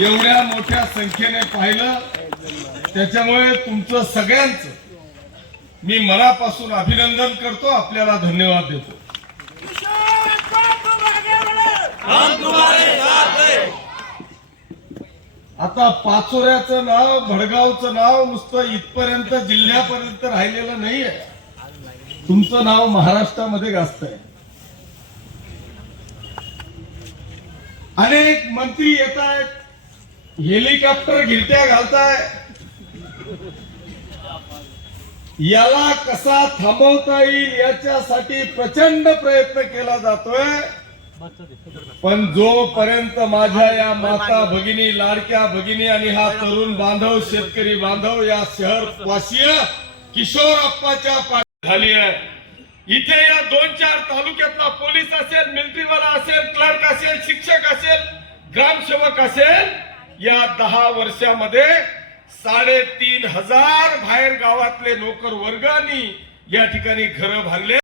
एवढ्या मोठ्या संख्येने पाहिलं, त्याच्यामुळे तुमचं सगळ्यांचं मी मनापासून अभिनंदन करतो, आपल्याला धन्यवाद देतो। आता पाचोऱ्याचं नाव, भडगावचं नाव नुसतं इथपर्यंत जिल्ह्यापर्यंत राहिलेलं नाहीये, तुमचं नाव महाराष्ट्रामध्ये गाजतंय। अनेक मंत्री येत आहेत, हेलिकॉप्टर गिरट्या घालताय, याला कसा थांबवता येईल याच्यासाठी प्रचंड प्रयत्न केला जातोय। पण जोपर्यंत माझ्या या माता भगिनी, लाडक्या भगिनी आणि हा तरुण बांधव, शेतकरी बांधव या शहरवासीय किशोरप्पाच्या पाठी झाली आहे, इथे या 2-4 तालुक्यातला पोलीस असेल, मिलिटरीवाला असेल, क्लर्क असेल, शिक्षक असेल, ग्रामसेवक असेल, या 10 वर्षामध्ये 3,500 बाहेर गावातले नोकर वर्गांनी या ठिकाणी घरं बांधले।